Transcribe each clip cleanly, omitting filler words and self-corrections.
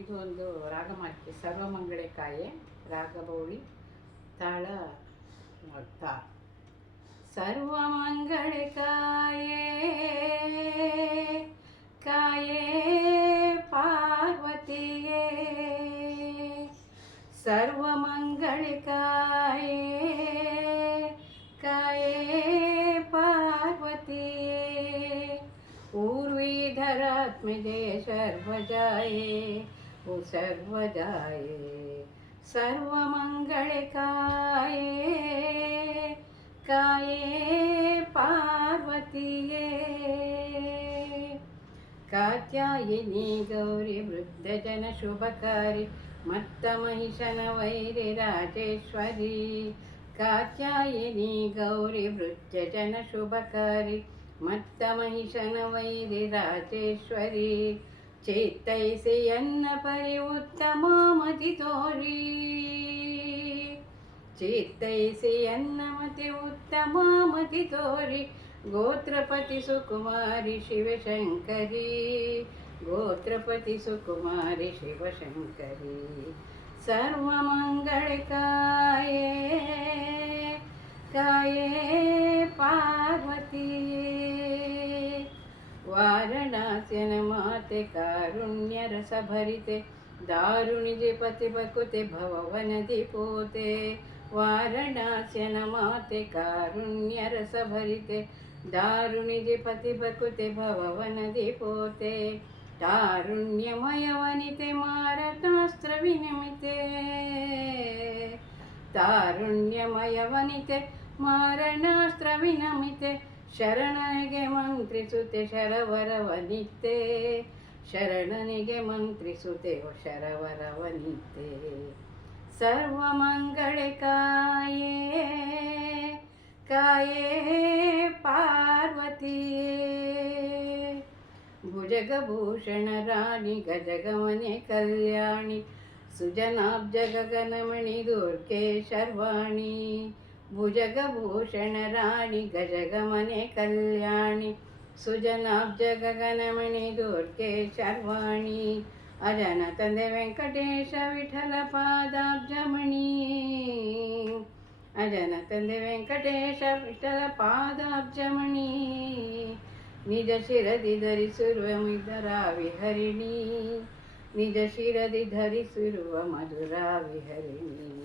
ಇದು ಒಂದು ರಾಗಮಾಲಿಕೆ ಸರ್ವಮಂಗಳಕಾಯೆ ರಾಗಬೌಳಿ ತಾಳ ತಾ ಸರ್ವಮಂಗಳಕಾಯೆ ಕಾಯೇ ಪಾರ್ವತಿಯೇ ಸರ್ವಮಂಗಳಕಾಯೆ ಕಾಯೇ ಪಾರ್ವತಿಯೇ ऊर्वीधरात्मजे सर्वजाये ओ सर्वजाये सर्वमंगलकाये काये पार्वतीये कात्यायिनी गौरी वृद्धजन शुभकारी मत्तमहिषन वैरि राजेश्वरी कात्यायिनी गौरी वृद्धजन शुभकारी मत्तमहिषन वैरि राजेश्वरी चेतैसि यन्न परि उत्तमामति तोरी चेतैसि यन्न मति उत्तमामति तोरी गोत्रपति सुकुमारी शिवशंकरी गोत्रपति सुकुमारी शिवशंकरी सर्वमंगलकाये काये पार्वतीये वाराणस्यन माते कारुण्य रस भरिते दारुणिजे पति बकुते भववन दीपोते वाराणस्यन माते कारुण्य रस भरिते दारुणिजे पति बकुते भववन दीपोते तारुण्यमय वनिते मारतास्त्र विनिमिते तारुण्यमय वनिते मारणास्त्र विनमिते ಶರಣನಿಗೆ ಮಂತ್ರಿಸುತ್ತೆ ಶರವರವನಿತ್ತೆ ಶರಣನಿಗೆ ಮಂತ್ರಿಸುತ್ತೆ ಶರವರವನಿತ್ತೆ ಸರ್ವಮಂಗಳಕಾಯೇ ಕಾಯೇ ಪಾರ್ವತಿಯೇ ಭುಜಗಭೂಷಣ ರಾಣಿ ಗಜಗಮನೆ ಕಲ್ಯಾಣಿ ಸುಜನಾಬ್ಜ ಗಗನಮಣಿ ದುರ್ಗೆ ಶರ್ವಾಣಿ भुजगभूषण राणि गजगमने कल्याणि सुजनाब्ज गगनमणि दुर्गे शर्वाणि अजन तंदे वेंकटेश विठल पादाब्जमणि अजन तंदे वेंकटेश विठल पादाब्जमणि निज शिरदि धरिसिरुव मधुरा विहरिणी निज शिरदि धरिसिरुव मधुरा विहरिणी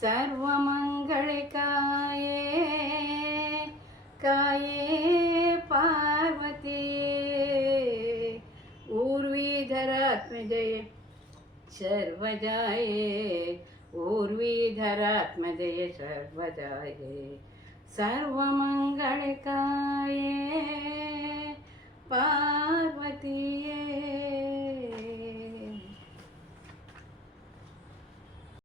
सर्वमंगलकाये काये पार्वतीये ऊर्वीधरात्मजे सर्वजाये ऊर्वीधरात्मजे सर्वजाये सर्वमंगलकाये